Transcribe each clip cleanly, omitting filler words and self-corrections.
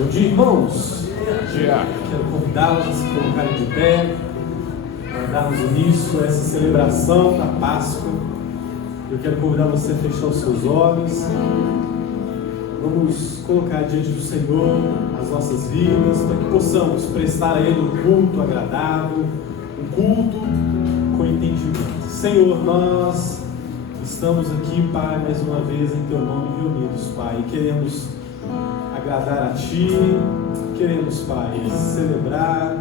Bom dia, irmãos. Bom dia. Quero convidá-los a se colocarem de pé para darmos início a essa celebração da Páscoa. Eu quero convidar você a fechar os seus olhos. Vamos colocar diante do Senhor as nossas vidas, para que possamos prestar a Ele um culto agradável, um culto com entendimento. Senhor, nós estamos aqui, Pai, mais uma vez em Teu nome reunidos, Pai, e queremos agradar a Ti, queremos, Pai, celebrar,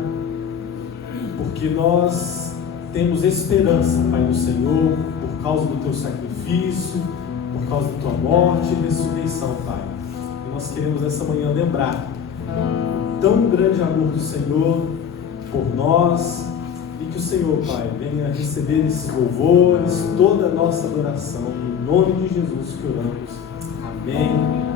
porque nós temos esperança, Pai, no Senhor, por causa do Teu sacrifício, por causa da Tua morte e ressurreição, Pai. E nós queremos essa manhã lembrar o tão grande amor do Senhor por nós, e que o Senhor, Pai, venha receber esses louvores, toda a nossa adoração, em nome de Jesus que oramos. Amém. Amém.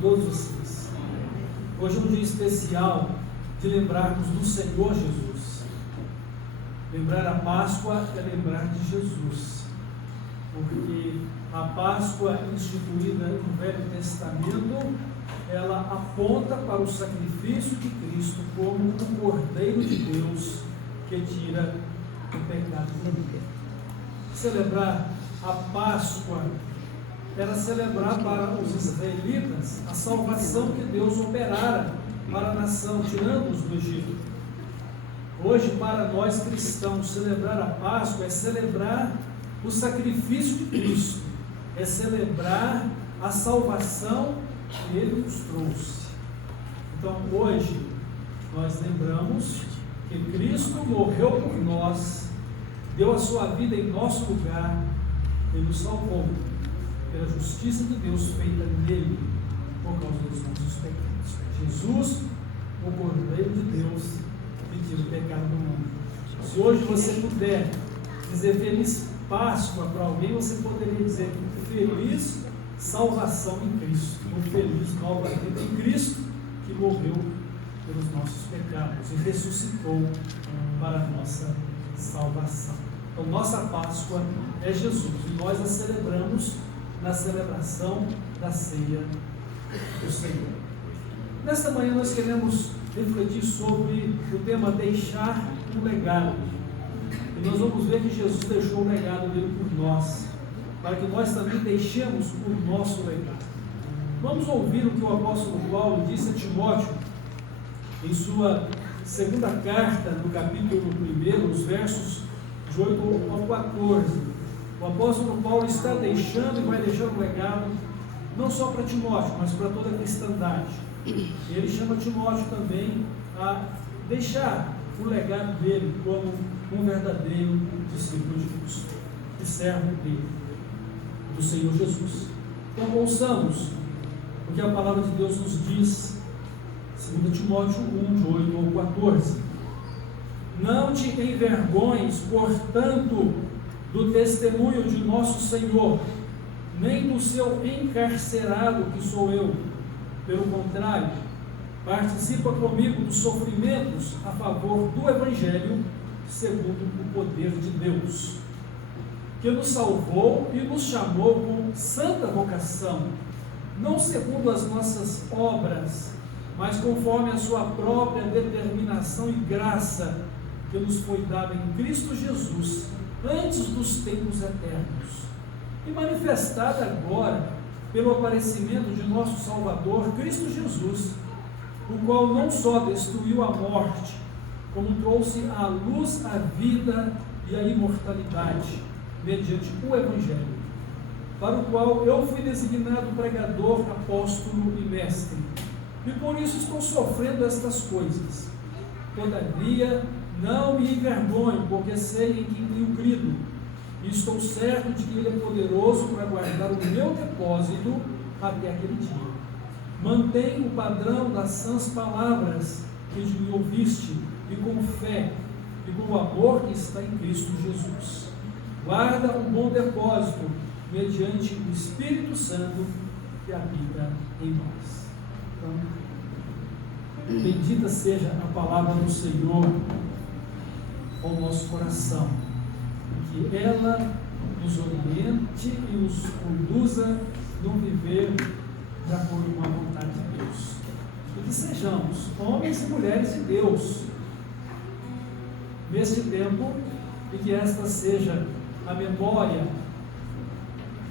todos vocês. Hoje é um dia especial de lembrarmos do Senhor Jesus. Lembrar a Páscoa é lembrar de Jesus, porque a Páscoa instituída no Velho Testamento, ela aponta para o sacrifício de Cristo como o Cordeiro de Deus que tira o pecado do mundo. Celebrar a Páscoa era celebrar para os israelitas a salvação que Deus operara para a nação, tirando-os do Egito. Hoje, para nós cristãos, celebrar a Páscoa é celebrar o sacrifício de Cristo, é celebrar a salvação que Ele nos trouxe. Então, hoje, nós lembramos que Cristo morreu por nós, deu a sua vida em nosso lugar e nos salvou pela justiça de Deus feita nele, por causa dos nossos pecados. Jesus, o Cordeiro de Deus, que tira o pecado do mundo. Se hoje você puder dizer feliz Páscoa para alguém, você poderia dizer feliz salvação em Cristo, ou feliz nova vida em Cristo, que morreu pelos nossos pecados e ressuscitou para a nossa salvação. Então, nossa Páscoa é Jesus, e nós a celebramos na celebração da ceia do Senhor. Nesta manhã nós queremos refletir sobre o tema deixar um legado. E nós vamos ver que Jesus deixou o legado dele por nós, para que nós também deixemos o nosso legado. Vamos ouvir o que o apóstolo Paulo disse a Timóteo, em sua segunda carta, no capítulo 1, nos versos de 8 ao 14. O apóstolo Paulo está deixando e vai deixar um legado, não só para Timóteo, mas para toda a cristandade. E ele chama Timóteo também a deixar o legado dele como um verdadeiro discípulo de Cristo, e servo dele, do Senhor Jesus. Então ouçamos o que a palavra de Deus nos diz, 2 Timóteo 1, de 8 ao 14. Não te envergonhes, portanto, do testemunho de nosso Senhor, nem do seu encarcerado que sou eu. Pelo contrário, participa comigo dos sofrimentos a favor do Evangelho, segundo o poder de Deus, que nos salvou e nos chamou com santa vocação, não segundo as nossas obras, mas conforme a sua própria determinação e graça, que nos foi dada em Cristo Jesus, antes dos tempos eternos, e manifestada agora pelo aparecimento de nosso Salvador, Cristo Jesus, o qual não só destruiu a morte, como trouxe à luz a vida e a imortalidade, mediante o Evangelho, para o qual eu fui designado pregador, apóstolo e mestre, e por isso estou sofrendo estas coisas. Todavia, não me envergonho, porque sei em quem tenho crido, e estou certo de que Ele é poderoso para guardar o meu depósito até aquele dia. Mantenha o padrão das sãs palavras que de mim ouviste, e com fé, e com o amor que está em Cristo Jesus. Guarda um bom depósito, mediante o Espírito Santo que habita em nós. Então, bendita seja a palavra do Senhor ao nosso coração, que ela nos oriente e nos conduza no viver de acordo com a vontade de Deus, e que sejamos homens e mulheres de Deus neste tempo, e que esta seja a memória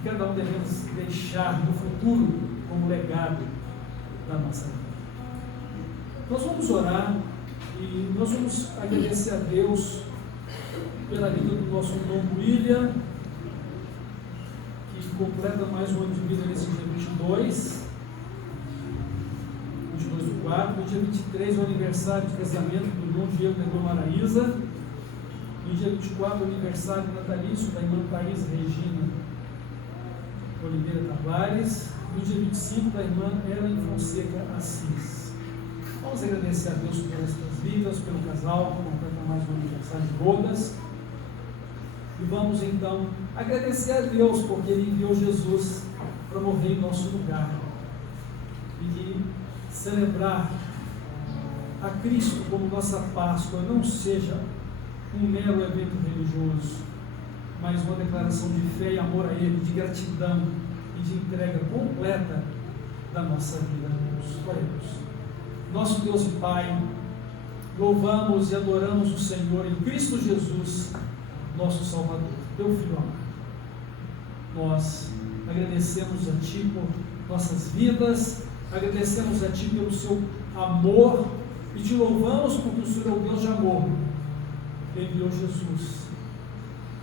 que cada um devemos deixar no futuro como legado da nossa vida. Nós vamos orar e nós vamos agradecer a Deus pela vida do nosso irmão William, que completa mais um ano de vida nesse dia 22 do 4, no dia 23 o aniversário de casamento do irmão Diego da irmã Maraísa, no dia 24 o aniversário natalício da irmã Thaís Regina Oliveira Tavares, no dia 25 da irmã Ellen Fonseca Assis. Vamos agradecer a Deus por estas vidas, pelo casal que completa mais um aniversário de bodas. E vamos então agradecer a Deus porque Ele enviou Jesus para morrer em nosso lugar. e de celebrar a Cristo como nossa Páscoa não seja um mero evento religioso, mas uma declaração de fé e amor a Ele, de gratidão e de entrega completa da nossa vida a Deus. Oremos. Nosso Deus e Pai, louvamos e adoramos o Senhor em Cristo Jesus, nosso Salvador, teu Filho amado. Nós agradecemos a Ti por nossas vidas, agradecemos a Ti pelo Seu amor e Te louvamos porque o Senhor é o Deus de amor. Ele enviou Jesus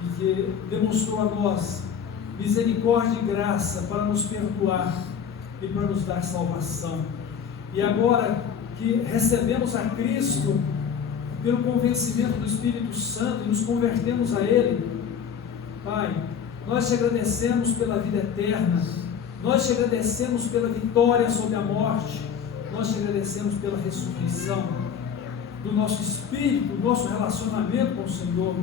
e que demonstrou a nós misericórdia e graça para nos perdoar e para nos dar salvação. E agora que recebemos a Cristo pelo convencimento do Espírito Santo e nos convertemos a Ele, Pai, nós Te agradecemos pela vida eterna, nós Te agradecemos pela vitória sobre a morte, nós Te agradecemos pela ressurreição do nosso espírito, do nosso relacionamento com o Senhor,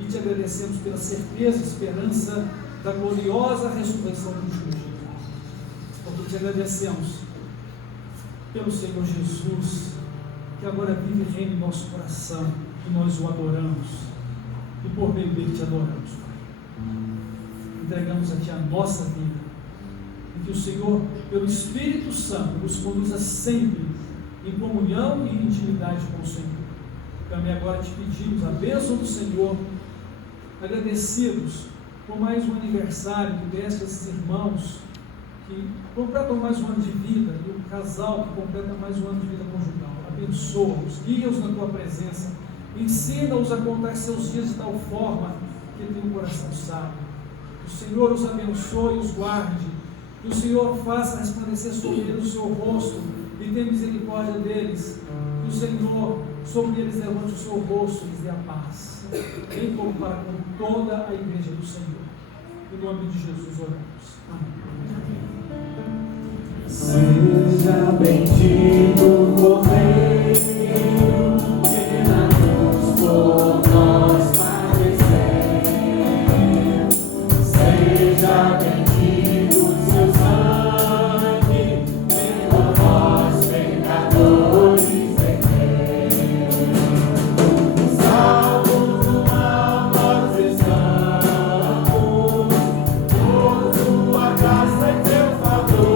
e Te agradecemos pela certeza e esperança da gloriosa ressurreição do último dia. Porque Te agradecemos pelo Senhor Jesus, que agora vive e reina em nosso coração, e nós o adoramos, e por meio dele Te adoramos, Pai. Entregamos a Ti a nossa vida, e que o Senhor, pelo Espírito Santo, nos conduza sempre em comunhão e em intimidade com o Senhor. Também agora Te pedimos a bênção do Senhor, agradecidos por mais um aniversário que deste a esses irmãos que completam mais um ano de vida, e o casal que completa mais um ano de vida conjugal. Abençoa-os, guia-os na Tua presença, ensina-os a contar seus dias de tal forma que ele tenha um coração sábio. Que o Senhor os abençoe e os guarde, que o Senhor faça resplandecer sobre eles o Seu rosto e tenha misericórdia deles, que o Senhor sobre eles levante o Seu rosto e lhes dê a paz, bem como para com toda a igreja do Senhor. Em nome de Jesus oramos. Amém. Seja bendito o Cordeiro que na cruz por nós padeceu. Seja bendito o Seu sangue por nós pecadores verteu. Salvos do mal nós estamos, por Tua graça e Teu favor.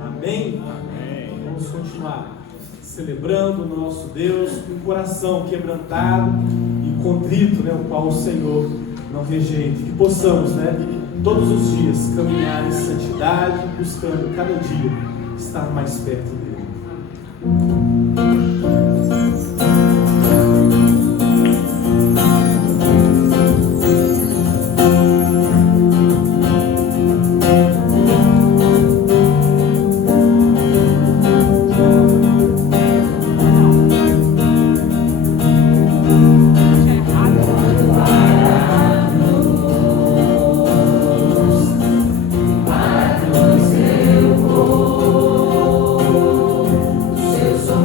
Amém? Amém. Vamos continuar celebrando o nosso Deus com o coração quebrantado e contrito, o qual o Senhor não rejeita. Que possamos, todos os dias caminhar em santidade, buscando cada dia estar mais perto dele. Eu sou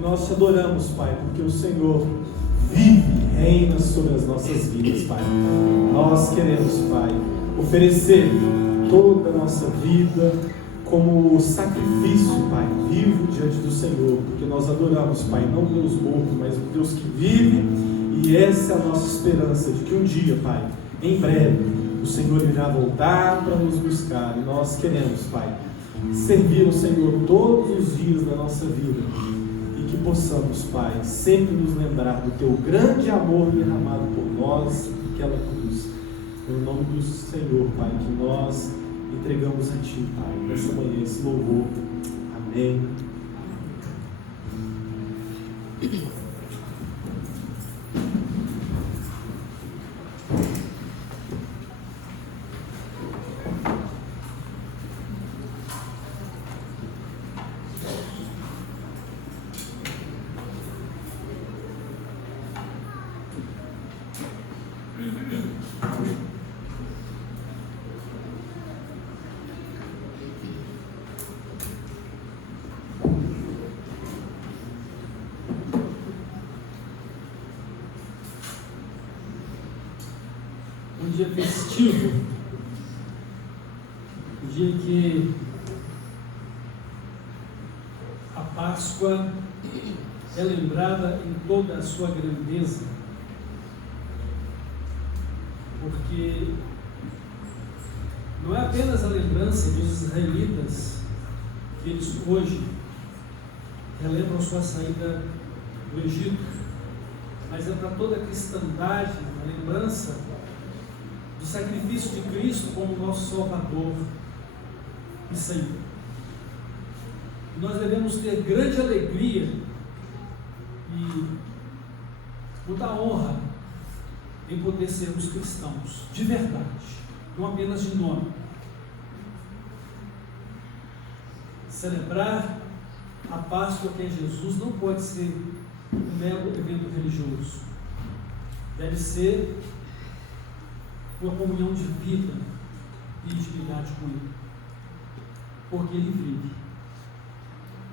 Nós te adoramos, Pai, porque o Senhor vive e reina sobre as nossas vidas, Pai. Nós queremos, Pai, oferecer toda a nossa vida como sacrifício, Pai, vivo diante do Senhor, porque nós adoramos, Pai, não um Deus morto, mas um Deus que vive, e essa é a nossa esperança, de que um dia, Pai, em breve, o Senhor irá voltar para nos buscar, e nós queremos, Pai, servir o Senhor todos os dias da nossa vida, e que possamos, Pai, sempre nos lembrar do Teu grande amor derramado por nós naquela cruz. No nome do Senhor, Pai, que nós entregamos a Ti, Pai, nessa manhã, esse louvor. Amém. Um dia festivo, um dia que a Páscoa é lembrada em toda a sua grandeza. porque não é apenas a lembrança dos israelitas que eles hoje relembram sua saída do Egito, mas é para toda a cristandade a lembrança do sacrifício de Cristo como nosso Salvador e Senhor. E nós devemos ter grande alegria e muita honra em poder sermos cristãos de verdade, não apenas de nome. Celebrar a Páscoa, que é Jesus, não pode ser um mero evento religioso. Deve ser uma comunhão de vida e intimidade com Ele, porque Ele vive.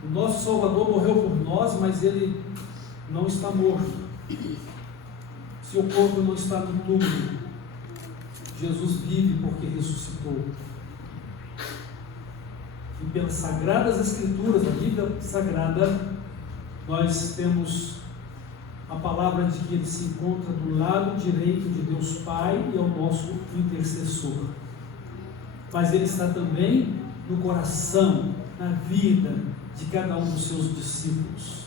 O nosso Salvador morreu por nós, mas Ele não está morto. Seu corpo não está no túmulo. Jesus vive porque ressuscitou. E pelas Sagradas Escrituras, a Bíblia Sagrada, nós temos a palavra de que Ele se encontra do lado direito de Deus Pai e é o nosso intercessor. Mas Ele está também no coração, na vida de cada um dos seus discípulos,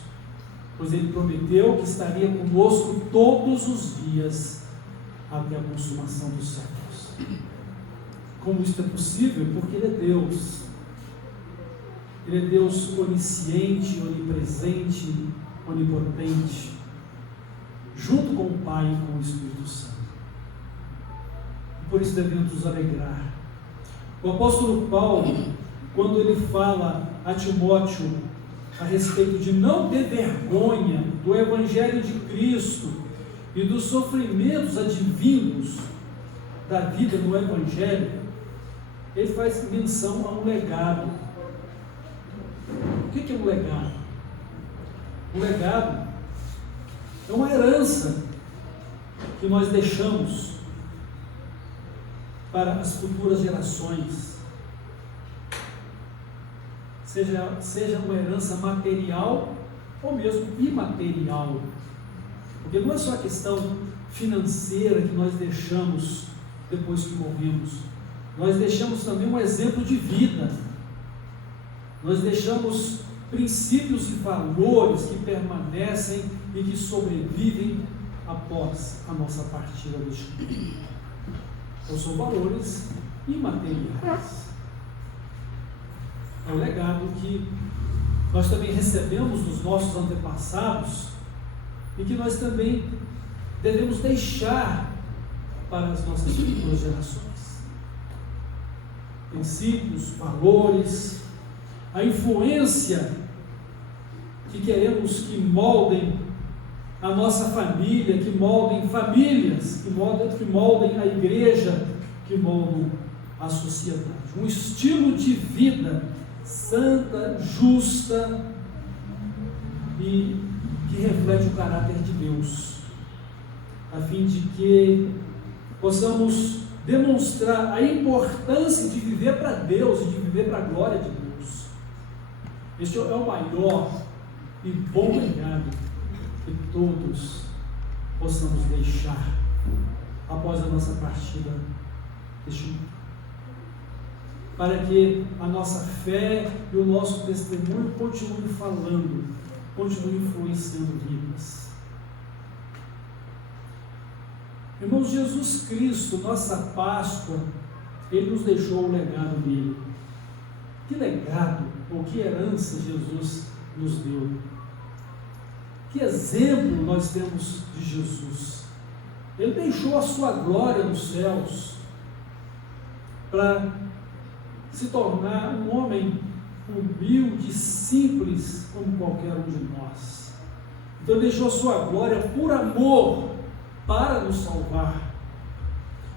pois Ele prometeu que estaria conosco todos os dias até a consumação dos séculos. Como isso é possível? Porque Ele é Deus. Ele é Deus onisciente, onipresente, onipotente, junto com o Pai e com o Espírito Santo. E por isso devemos nos alegrar. O apóstolo Paulo, quando ele fala a Timóteo a respeito de não ter vergonha do Evangelho de Cristo e dos sofrimentos advindos da vida no Evangelho, ele faz menção a um legado. O que é um legado? Um legado é uma herança que nós deixamos para as futuras gerações, seja uma herança material ou mesmo imaterial, porque não é só a questão financeira que nós deixamos depois que morremos, nós deixamos também um exemplo de vida, nós deixamos princípios e valores que permanecem e que sobrevivem após a nossa partida do Espírito. Então são valores imateriais. É o legado que nós também recebemos dos nossos antepassados e que nós também devemos deixar para as nossas futuras gerações. Princípios, valores, a influência que queremos que moldem a nossa família, que moldem famílias, que moldem a igreja, que moldem a sociedade. Um estilo de vida santa, justa e que reflete o caráter de Deus, a fim de que possamos demonstrar a importância de viver para Deus e de viver para a glória de Deus. Este é o maior e bom legado que todos possamos deixar após a nossa partida deste mundo, para que a nossa fé e o nosso testemunho continuem falando, continuem influenciando vidas. Irmãos, Jesus Cristo, nossa Páscoa, Ele nos deixou o legado dele. Que legado ou que herança Jesus nos deu? Que exemplo nós temos de Jesus? Ele deixou a sua glória nos céus para se tornar um homem humilde, simples, como qualquer um de nós. Então ele deixou a sua glória por amor, para nos salvar.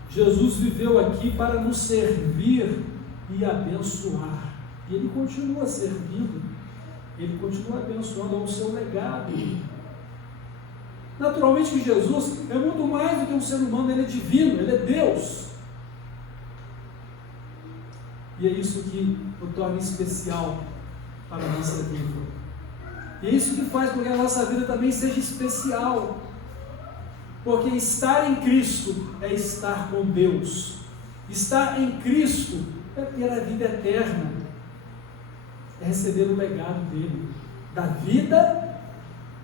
Jesus viveu aqui para nos servir e abençoar. E Ele continua servindo, Ele continua abençoando ao seu legado. Naturalmente que Jesus é muito mais do que um ser humano, Ele é divino, Ele é Deus. E é isso que o torna especial para a nossa vida. E é isso que faz com que a nossa vida também seja especial. Porque estar em Cristo é estar com Deus. Estar em Cristo é ter a vida eterna, é receber o legado dele, da vida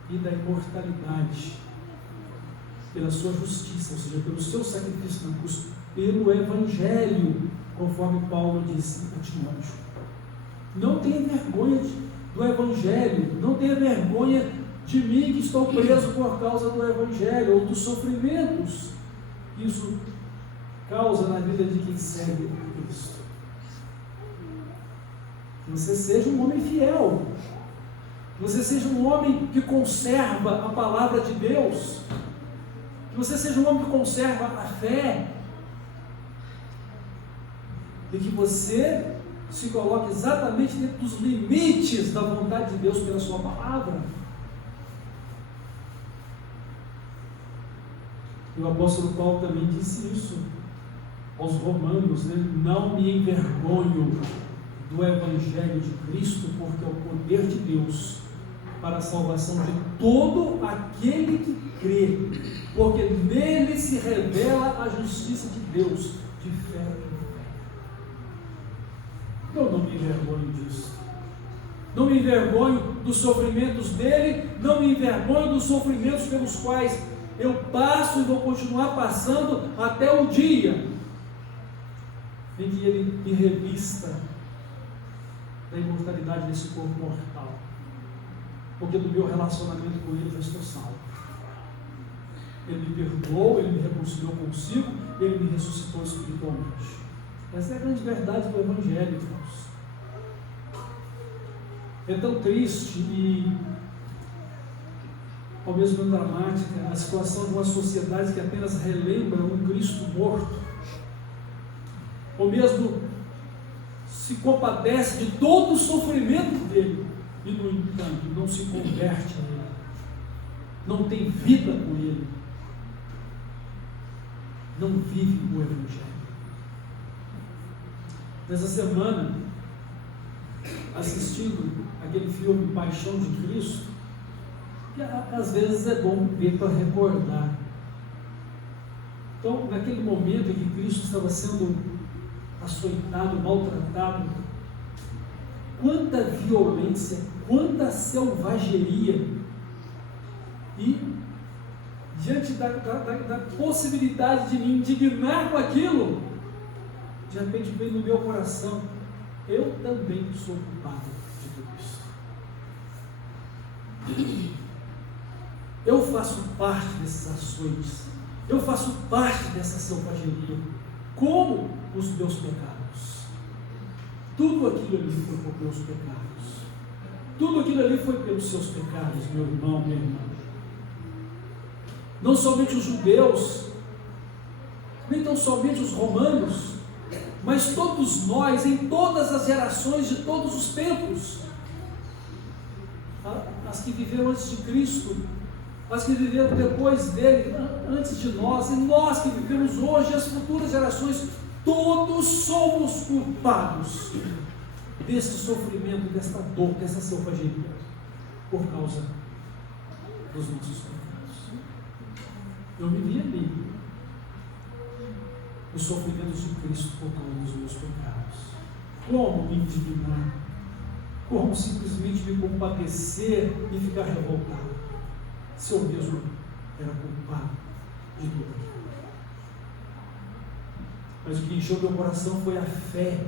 e da imortalidade, pela sua justiça, ou seja, pelo seu sacrifício na cruz, pelo Evangelho, conforme Paulo disse a Timóteo. Não tenha vergonha do Evangelho, não tenha vergonha de mim que estou preso por causa do Evangelho, ou dos sofrimentos que isso causa na vida de quem segue a Cristo. Que você seja um homem fiel, que você seja um homem que conserva a palavra de Deus, que você seja um homem que conserva a fé, e que você se coloque exatamente dentro dos limites da vontade de Deus pela sua palavra. E o apóstolo Paulo também disse isso aos romanos, né? Não me envergonho do Evangelho de Cristo, porque é o poder de Deus para a salvação de todo aquele que crê, porque nele se revela a justiça de Deus, de fé em fé. Eu não me envergonho disso. Não me envergonho dos sofrimentos dele, não me envergonho dos sofrimentos pelos quais eu passo e vou continuar passando até o dia em que ele me revista da imortalidade desse corpo mortal, porque do meu relacionamento com ele já estou salvo. Ele me perdoou, ele me reconciliou consigo, ele me ressuscitou espiritualmente. Essa é a grande verdade do Evangelho, irmãos. É tão triste e ao mesmo tempo dramática a situação de uma sociedade que apenas relembra um Cristo morto, ou mesmo se compadece de todo o sofrimento dele, e no entanto não se converte a ele, não tem vida com ele, não vive o Evangelho. Nessa semana, assistindo aquele filme Paixão de Cristo, que às vezes é bom ver para recordar. Então, naquele momento em que Cristo estava sendo açoitado, maltratado, quanta violência, quanta selvageria, e diante da possibilidade de me indignar com aquilo, de repente veio no meu coração: eu também sou culpado de tudo isso. Eu faço parte desses açoites, eu faço parte dessa selvageria, como os meus pecados. Tudo aquilo ali foi por meus pecados, tudo aquilo ali foi pelos seus pecados, meu irmão, minha irmã. Não somente os judeus, nem tão somente os romanos, mas todos nós, em todas as gerações de todos os tempos, as que viveram antes de Cristo, as que viveram depois dele, antes de nós, e nós que vivemos hoje, as futuras gerações, todos somos culpados desse sofrimento, desta dor, dessa selvageria, por causa dos nossos pecados. Eu me vi ali, os sofrimentos de Cristo por causa dos meus pecados. Como me indignar? Como simplesmente me compadecer e ficar revoltado, se eu mesmo era culpado de tudo aquilo? Mas o que encheu meu coração foi a fé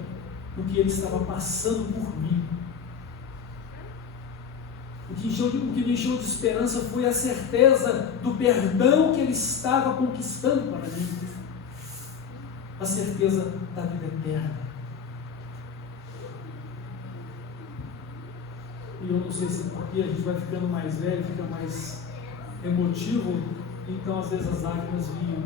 no que ele estava passando por mim. O que me encheu de esperança foi a certeza do perdão que ele estava conquistando para mim, a certeza da vida eterna. E eu não sei se porque a gente vai ficando mais velho, fica mais emotivo, então às vezes as lágrimas vinham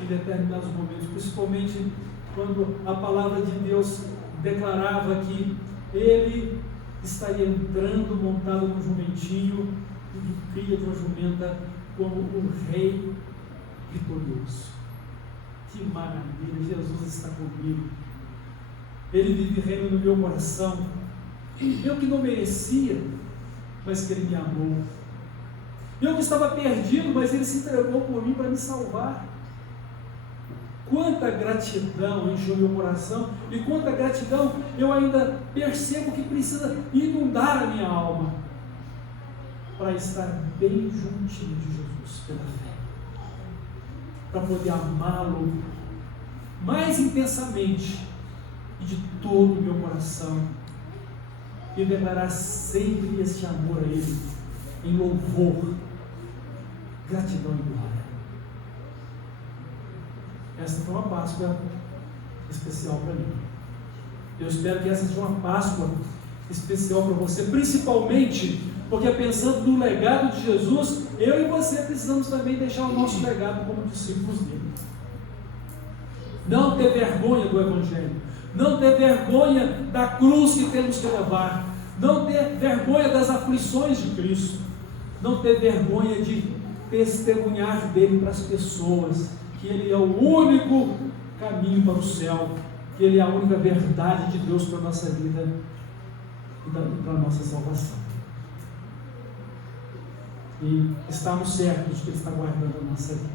em determinados momentos, principalmente quando a palavra de Deus declarava que ele estaria entrando montado num jumentinho e cria de uma jumenta como um rei vitorioso. Que maravilha, Jesus está comigo, ele vive reino no meu coração, eu que não merecia, mas que ele me amou, Eu que estava perdido, mas Ele se entregou por mim para me salvar. Quanta gratidão encheu meu coração, e quanta gratidão eu ainda percebo que precisa inundar a minha alma para estar bem juntinho de Jesus pela fé, para poder amá-lo mais intensamente e de todo o meu coração, e declarar sempre este amor a Ele, em louvor, gratidão e glória. Essa foi uma Páscoa especial para mim. Eu espero que essa seja uma Páscoa especial para você, principalmente porque, pensando no legado de Jesus, eu e você precisamos também deixar o nosso legado como discípulos dele. Não ter vergonha do Evangelho, não ter vergonha da cruz que temos que levar, não ter vergonha das aflições de Cristo, não ter vergonha de testemunhar dele para as pessoas, que Ele é o único caminho para o céu, que Ele é a única verdade de Deus para a nossa vida e para a nossa salvação. E estamos certos de que Ele está guardando a nossa vida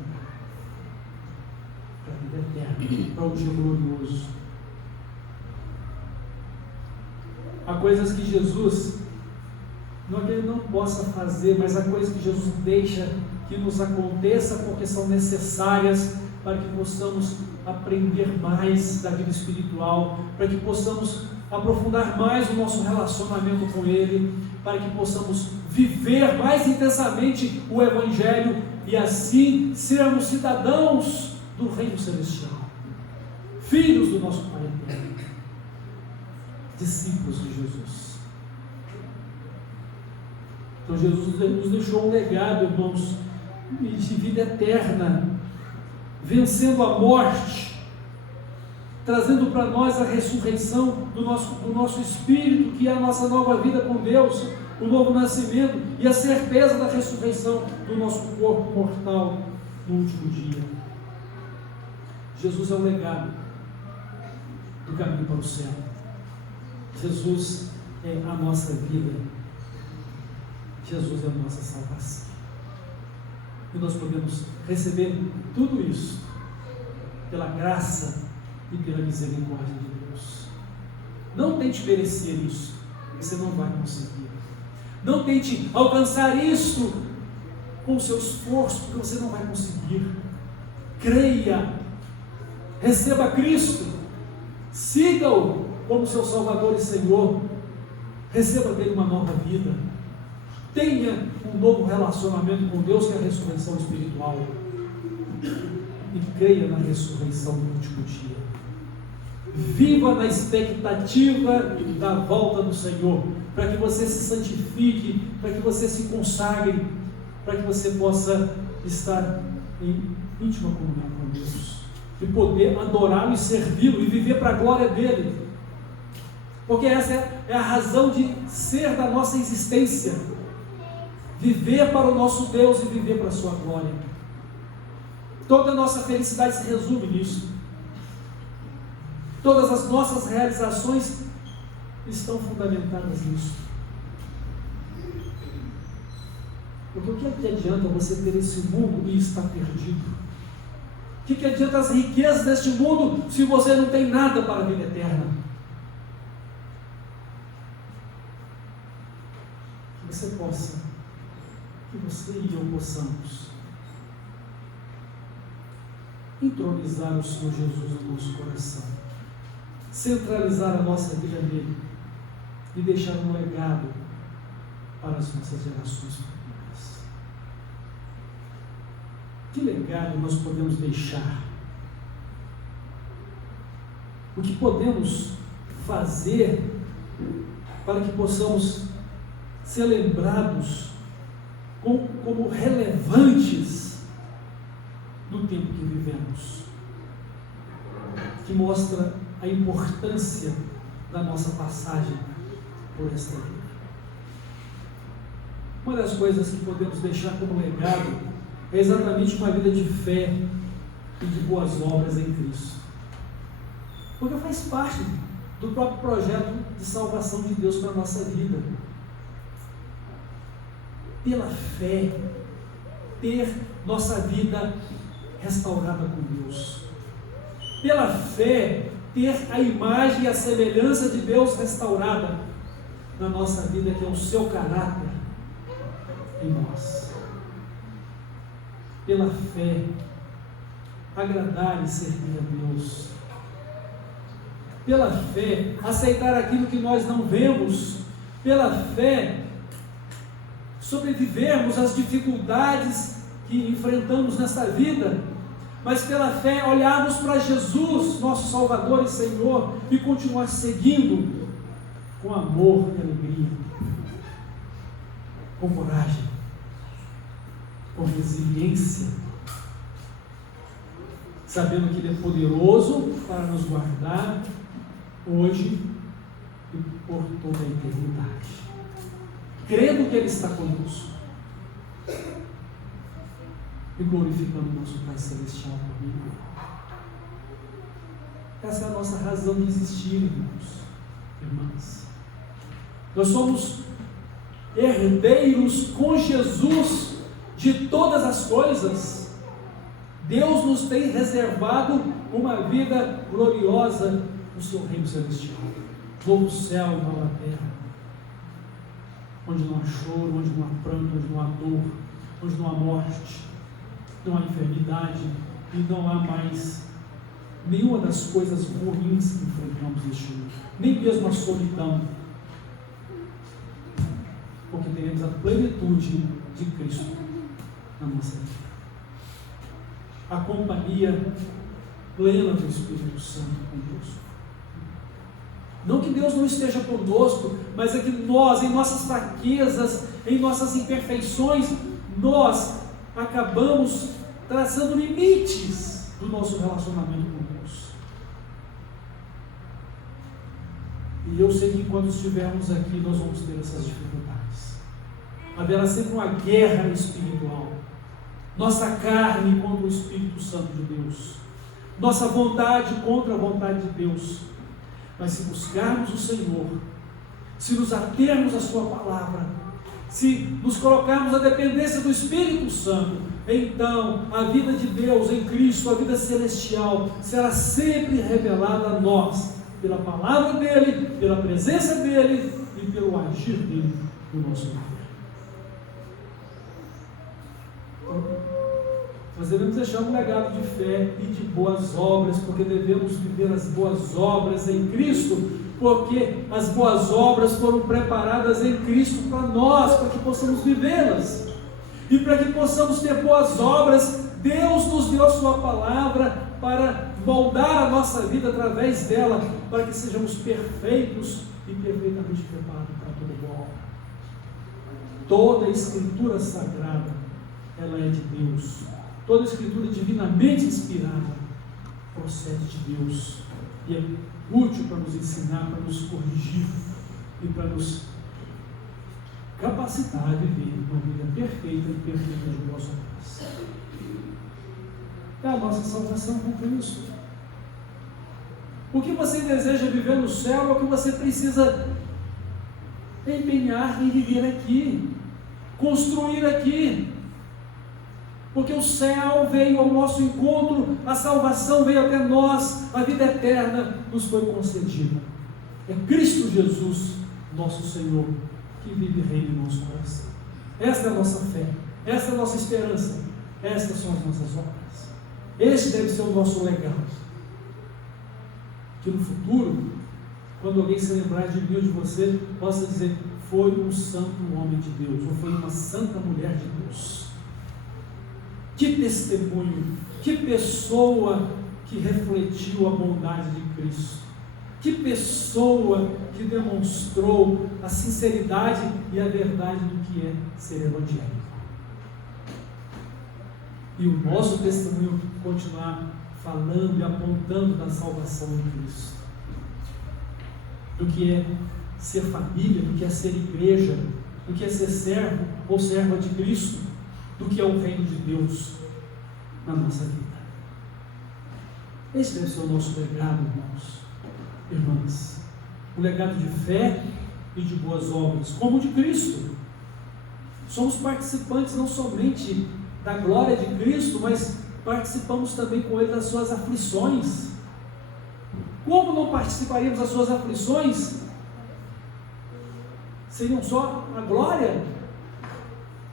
para a vida eterna, para o dia glorioso. Há coisas que Jesus, não é que Ele não possa fazer, mas há coisas que Jesus deixa que nos aconteça porque são necessárias para que possamos aprender mais da vida espiritual, para que possamos aprofundar mais o nosso relacionamento com Ele, para que possamos viver mais intensamente o Evangelho e assim sermos cidadãos do Reino Celestial, filhos do nosso Pai eterno, discípulos de Jesus. Então Jesus nos deixou um legado, irmãos, de vida eterna, vencendo a morte, trazendo para nós a ressurreição do nosso espírito, que é a nossa nova vida com Deus, o novo nascimento e a certeza da ressurreição do nosso corpo mortal no último dia. Jesus é o legado do caminho para o céu. Jesus é a nossa vida. Jesus é a nossa salvação. E nós podemos receber tudo isso pela graça e pela misericórdia de Deus. Não tente merecer isso, você não vai conseguir. Não tente alcançar isso com o seu esforço, porque você não vai conseguir. Creia, receba Cristo, siga-o como seu Salvador e Senhor, receba dele uma nova vida. Tenha um novo relacionamento com Deus, que é a ressurreição espiritual, e creia na ressurreição do último dia. Viva na expectativa da volta do Senhor, para que você se santifique, para que você se consagre, para que você possa estar em íntima comunhão com Deus e poder adorá-lo e servi-lo e viver para a glória dele, porque essa é a razão de ser da nossa existência. Viver para o nosso Deus e viver para a sua glória. Toda a nossa felicidade se resume nisso. Todas as nossas realizações estão fundamentadas nisso. Porque o que adianta você ter esse mundo e estar perdido? O que adianta as riquezas deste mundo se você não tem nada para a vida eterna? Que você possa, que você e eu possamos entronizar o Senhor Jesus no nosso coração, centralizar a nossa vida nele e deixar um legado para as nossas gerações futuras. Que legado nós podemos deixar? O que podemos fazer para que possamos ser lembrados como relevantes no tempo que vivemos, que mostra a importância da nossa passagem por esta vida. Uma das coisas que podemos deixar como legado é exatamente uma vida de fé e de boas obras em Cristo, porque faz parte do próprio projeto de salvação de Deus para a nossa vida. Pela fé, ter nossa vida restaurada com Deus. Pela fé, ter a imagem e a semelhança de Deus restaurada na nossa vida, que é o seu caráter em nós. Pela fé, agradar e servir a Deus. Pela fé, aceitar aquilo que nós não vemos. Pela fé, sobrevivermos às dificuldades que enfrentamos nessa vida, mas pela fé olharmos para Jesus, nosso Salvador e Senhor, e continuar seguindo com amor e alegria, com coragem, com resiliência, sabendo que Ele é poderoso para nos guardar hoje e por toda a eternidade, crendo que Ele está conosco e glorificando o nosso Pai Celestial por mim. Essa é a nossa razão de existir, irmãos, irmãs. Nós somos herdeiros com Jesus de todas as coisas. Deus nos tem reservado uma vida gloriosa no seu reino celestial, novo céu e nova terra, onde não há choro, onde não há pranto, onde não há dor, onde não há morte, não há enfermidade e não há mais nenhuma das coisas ruins que enfrentamos neste mundo, nem mesmo a solidão, porque teremos a plenitude de Cristo na nossa vida, a companhia plena do Espírito Santo conosco. Não que Deus não esteja conosco, mas é que nós, em nossas fraquezas, em nossas imperfeições, nós acabamos traçando limites do nosso relacionamento com Deus. E eu sei que enquanto estivermos aqui, nós vamos ter essas dificuldades. Haverá sempre uma guerra espiritual. Nossa carne contra o Espírito Santo de Deus. Nossa vontade contra a vontade de Deus. Mas se buscarmos o Senhor, se nos atermos à sua palavra, se nos colocarmos à dependência do Espírito Santo, então a vida de Deus em Cristo, a vida celestial, será sempre revelada a nós, pela palavra dEle, pela presença dEle e pelo agir dEle no nosso meio. Nós devemos deixar um legado de fé e de boas obras, porque devemos viver as boas obras em Cristo, porque as boas obras foram preparadas em Cristo para nós, para que possamos vivê-las. E para que possamos ter boas obras, Deus nos deu a sua palavra para moldar a nossa vida através dela, para que sejamos perfeitos e perfeitamente preparados para toda boa obra. Toda a Escritura Sagrada, ela é de Deus. Toda a Escritura divinamente inspirada procede de Deus e é útil para nos ensinar, para nos corrigir e para nos capacitar a viver uma vida perfeita e perfeita de boas obras. É a nossa salvação com isso. O que você deseja viver no céu é o que você precisa empenhar em viver aqui, construir aqui. Porque o céu veio ao nosso encontro, a salvação veio até nós, a vida eterna nos foi concedida. É Cristo Jesus, nosso Senhor, que vive e reina em nosso coração. Esta é a nossa fé, esta é a nossa esperança, estas são as nossas obras. Este deve ser o nosso legado. Que no futuro, quando alguém se lembrar de mim ou de você, possa dizer: foi um santo homem de Deus, ou foi uma santa mulher de Deus. Que testemunho, que pessoa que refletiu a bondade de Cristo, que pessoa que demonstrou a sinceridade e a verdade do que é ser evangélico. E o nosso testemunho continuar falando e apontando da salvação em Cristo, do que é ser família, do que é ser igreja, do que é ser servo ou serva de Cristo, do que é o reino de Deus na nossa vida. Esse deve ser o nosso legado, irmãos, irmãs. O legado de fé e de boas obras, como o de Cristo. Somos participantes não somente da glória de Cristo, mas participamos também com Ele das suas aflições. Como não participaríamos das suas aflições? Seriam só a glória?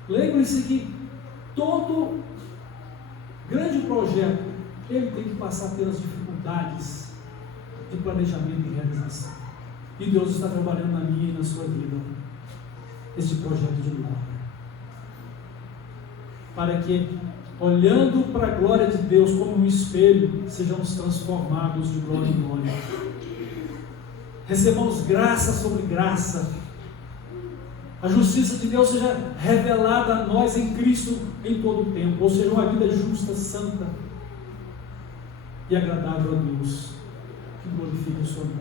Lembre-se que todo grande projeto, ele tem que passar pelas dificuldades de planejamento e realização. E Deus está trabalhando na minha e na sua vida esse projeto de glória. Para que, olhando para a glória de Deus como um espelho, sejamos transformados de glória em glória. Recebamos graça sobre graça. A justiça de Deus seja revelada a nós em Cristo em todo o tempo. Ou seja, uma vida justa, santa e agradável a Deus, que glorifique o seu nome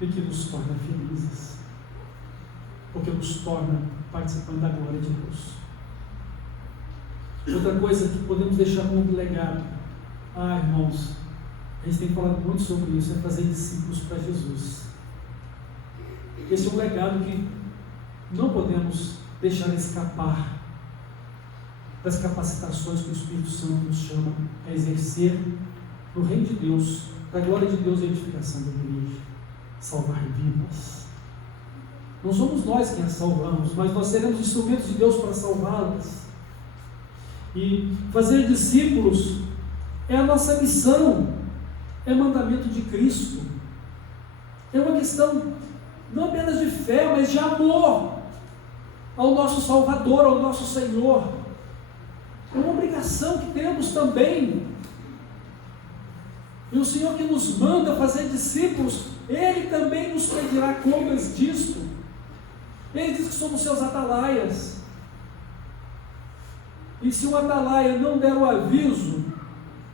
e que nos torna felizes, porque nos torna participantes da glória de Deus. Outra coisa que podemos deixar como legado, irmãos, a gente tem falado muito sobre isso, é fazer discípulos para Jesus. Esse é um legado que não podemos deixar escapar das capacitações que o Espírito Santo nos chama a exercer no reino de Deus, para a glória de Deus e a edificação da igreja, salvar vidas. Não somos nós quem as salvamos, mas nós seremos instrumentos de Deus para salvá-las. E fazer discípulos é a nossa missão, é mandamento de Cristo, é uma questão não apenas de fé, mas de amor ao nosso Salvador, ao nosso Senhor. É uma obrigação que temos também. E o Senhor que nos manda fazer discípulos, Ele também nos pedirá contas disto. Ele diz que somos seus atalaias. E se o atalaia não der o aviso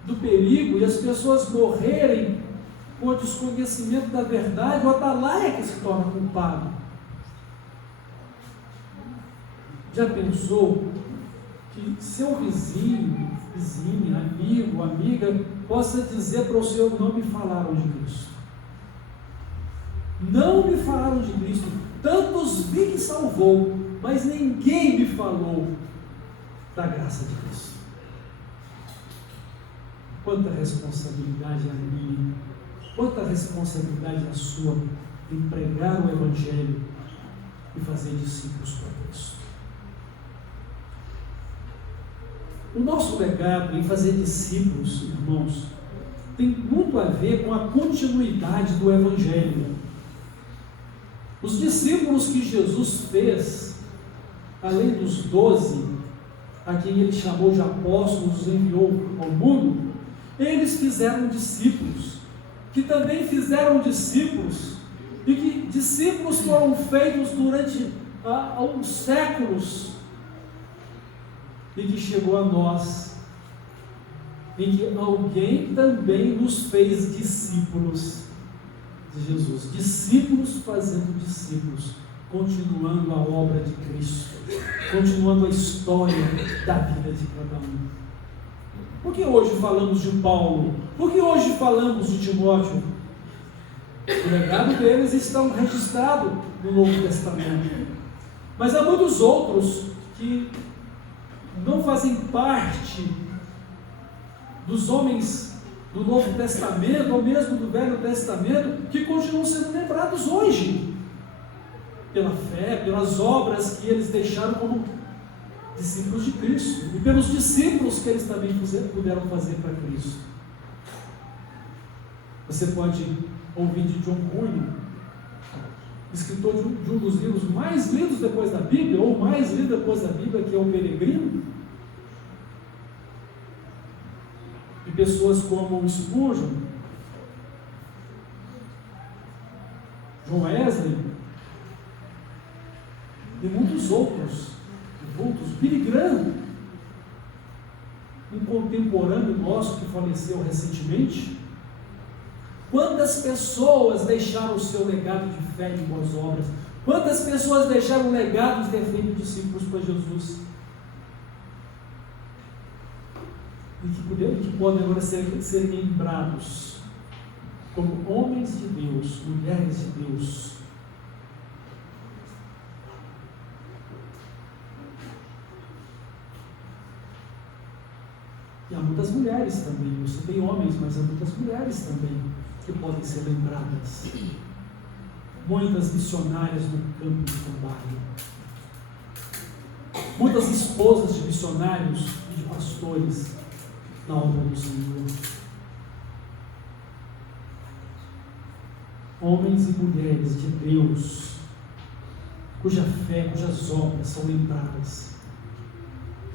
do perigo e as pessoas morrerem com o desconhecimento da verdade, o atalaia é que se torna culpado. Já pensou que seu vizinho, vizinha, amigo, amiga, possa dizer para o Senhor: não me falaram de Cristo? Não me falaram de Cristo. Tantos vi que salvou, mas ninguém me falou da graça de Cristo. Quanta responsabilidade é a minha, quanta responsabilidade é a sua em pregar o Evangelho e fazer discípulos para Cristo. O nosso legado em fazer discípulos, irmãos, tem muito a ver com a continuidade do Evangelho. Os discípulos que Jesus fez, além dos 12, a quem Ele chamou de apóstolos, os enviou ao mundo, eles fizeram discípulos, que também fizeram discípulos, e que discípulos foram feitos durante alguns séculos, e que chegou a nós, em que alguém também nos fez discípulos de Jesus, discípulos fazendo discípulos, continuando a obra de Cristo, continuando a história da vida de cada um. Por que hoje falamos de Paulo? Por que hoje falamos de Timóteo? O legado deles está registrado no Novo Testamento, mas há muitos outros que não fazem parte dos homens do Novo Testamento, ou mesmo do Velho Testamento, que continuam sendo lembrados hoje, pela fé, pelas obras que eles deixaram como discípulos de Cristo, e pelos discípulos que eles também puderam fazer para Cristo. Você pode ouvir de John Bunyan, escritor de um dos livros mais lidos depois da Bíblia, ou mais lido depois da Bíblia, que é O Peregrino, e pessoas como Spurgeon, John Wesley, e muitos outros, Billy Graham, um contemporâneo nosso que faleceu recentemente. Quantas pessoas deixaram o seu legado de fé e boas obras? Quantas pessoas deixaram o legado de ter feito discípulos para Jesus? E que podem agora ser lembrados como homens de Deus, mulheres de Deus. E há muitas mulheres também, eu citei homens, mas há muitas mulheres também que podem ser lembradas. Muitas missionárias no campo de trabalho. Muitas esposas de missionários e de pastores na obra do Senhor. Homens e mulheres de Deus, cuja fé, cujas obras são lembradas.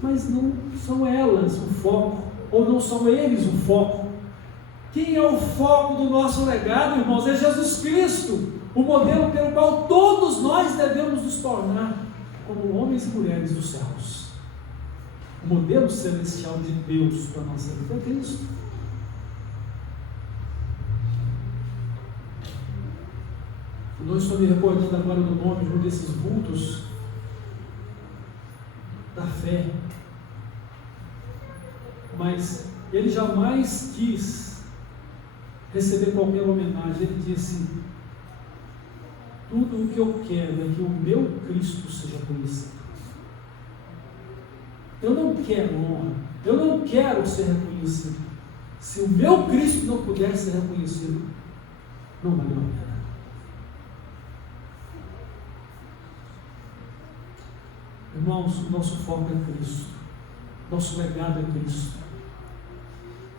Mas não são elas o foco, ou não são eles o foco. Quem é o foco do nosso legado, irmãos? É Jesus Cristo, o modelo pelo qual todos nós devemos nos tornar como homens e mulheres dos céus. O modelo celestial de Deus para a nossa vida é Cristo. Não estou me recordando agora do nome de um desses vultos da fé, mas ele jamais quis receber qualquer homenagem. Ele disse: tudo o que eu quero é que o meu Cristo seja conhecido. Eu não quero honra, eu não quero ser reconhecido. Se o meu Cristo não puder ser reconhecido, não valeu a pena. Irmãos, o nosso foco é Cristo, nosso legado é Cristo.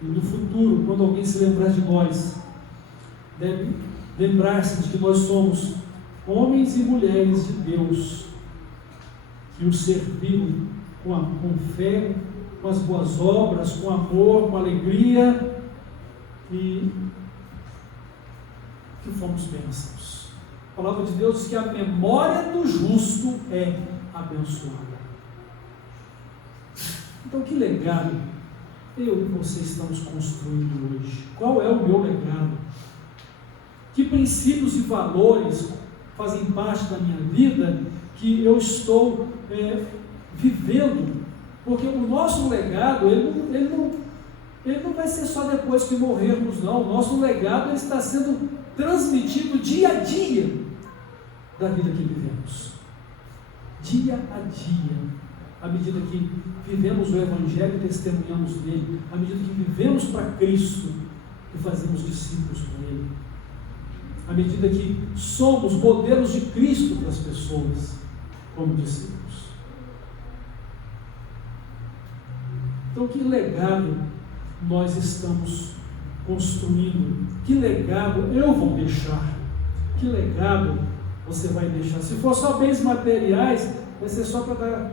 E no futuro, quando alguém se lembrar de nós, deve lembrar-se de que nós somos homens e mulheres de Deus, que o serviram com fé, com as boas obras, com amor, com alegria, e que fomos bênçãos. A palavra de Deus diz que a memória do justo é abençoada. Então, que legado eu e você estamos construindo hoje? Qual é o meu legado? Que princípios e valores fazem parte da minha vida que eu estou vivendo? Porque o nosso legado, ele não vai ser só depois que morrermos, não. O nosso legado ele está sendo transmitido dia a dia da vida que vivemos. Dia a dia, à medida que vivemos o Evangelho e testemunhamos dele, à medida que vivemos para Cristo e fazemos discípulos para ele, à medida que somos modelos de Cristo para as pessoas, como discípulos. Então, que legado nós estamos construindo? Que legado eu vou deixar? Que legado você vai deixar? Se for só bens materiais, vai ser só para dar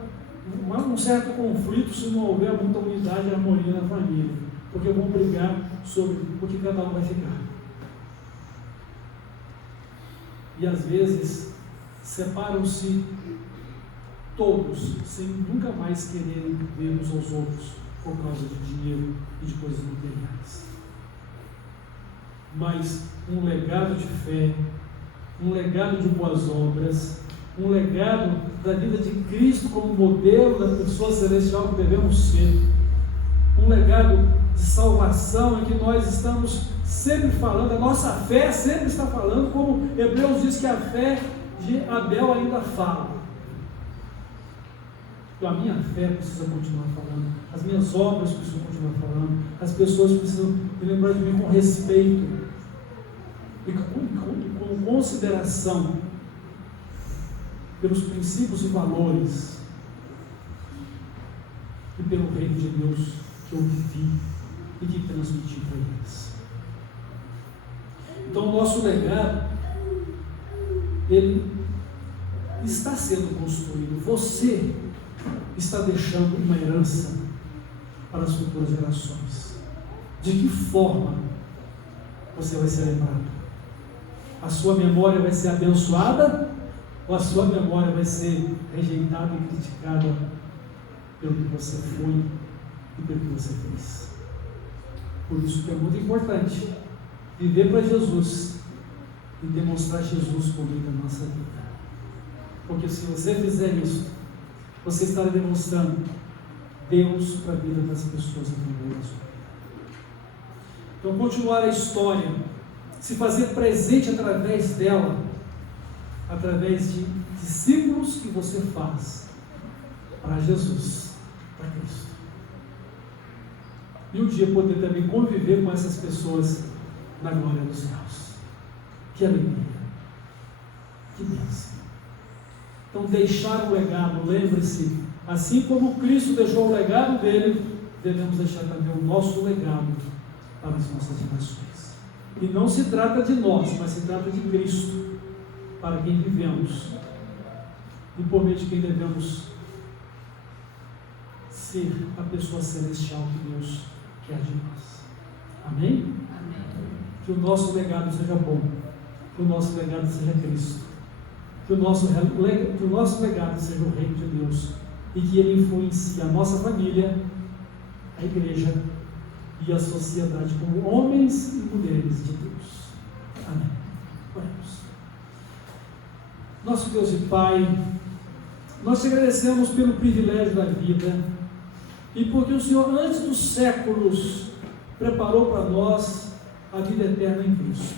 um certo conflito se não houver muita unidade e harmonia na família, porque vão brigar sobre o que cada um vai ficar. E às vezes separam-se todos sem nunca mais quererem ver uns aos outros por causa de dinheiro e de coisas materiais. Mas um legado de fé, um legado de boas obras, um legado da vida de Cristo como modelo da pessoa celestial que devemos ser, um legado de salvação em que nós estamos sempre falando, a nossa fé sempre está falando, como Hebreus diz que a fé de Abel ainda fala. Então a minha fé precisa continuar falando, as minhas obras precisam continuar falando, as pessoas precisam me lembrar de mim com respeito e com consideração pelos princípios e valores e pelo reino de Deus que eu vivi e que transmiti para eles. Então o nosso legado, ele está sendo construído. Você está deixando uma herança para as futuras gerações. De que forma você vai ser lembrado? A sua memória vai ser abençoada ou a sua memória vai ser rejeitada e criticada pelo que você foi e pelo que você fez? Por isso que é muito importante viver para Jesus e demonstrar Jesus por meio da nossa vida. Porque se você fizer isso, você estará demonstrando Deus para a vida das pessoas através da sua vida. Então, continuar a história, se fazer presente através dela, através de discípulos que você faz para Jesus, para Cristo. e um dia poder também conviver com essas pessoas na glória dos céus. Que alegria, que bênção. Então, deixar o legado, lembre-se, assim como Cristo deixou o legado dele, devemos deixar também o nosso legado para as nossas gerações. E não se trata de nós, mas se trata de Cristo, para quem vivemos e por meio de quem devemos ser a pessoa celestial que Deus quer de nós. Amém? Amém. Que o nosso legado seja bom, que o nosso legado seja Cristo, que o nosso legado seja o reino de Deus e que ele influencie a nossa família, a igreja e a sociedade como homens e mulheres de Deus. Amém. Oremos. Nosso Deus e Pai, nós te agradecemos pelo privilégio da vida e porque o Senhor, antes dos séculos, preparou para nós a vida eterna em Cristo.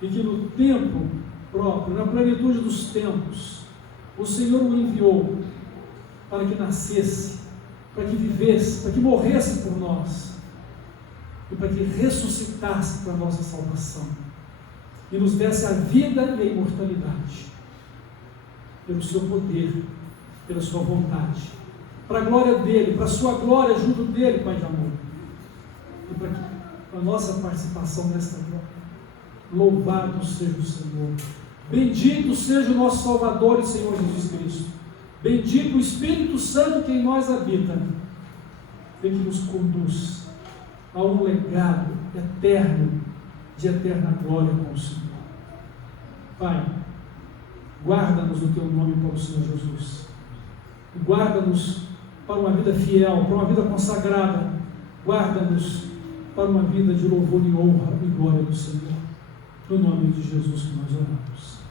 E que no tempo próprio, na plenitude dos tempos, o Senhor o enviou para que nascesse, para que vivesse, para que morresse por nós e para que ressuscitasse para a nossa salvação e nos desse a vida e a imortalidade pelo seu poder, pela sua vontade, para a glória dele, para a sua glória junto dele, Pai de amor, e para a nossa participação nesta glória. Louvado seja o Senhor, bendito seja o nosso Salvador e Senhor Jesus Cristo, bendito o Espírito Santo que em nós habita e que nos conduz a um legado eterno, de eterna glória com o Senhor. Pai, guarda-nos no Teu nome para o Senhor Jesus, guarda-nos para uma vida fiel, para uma vida consagrada, guarda-nos para uma vida de louvor e honra e glória do Senhor. No nome de Jesus que nós oramos.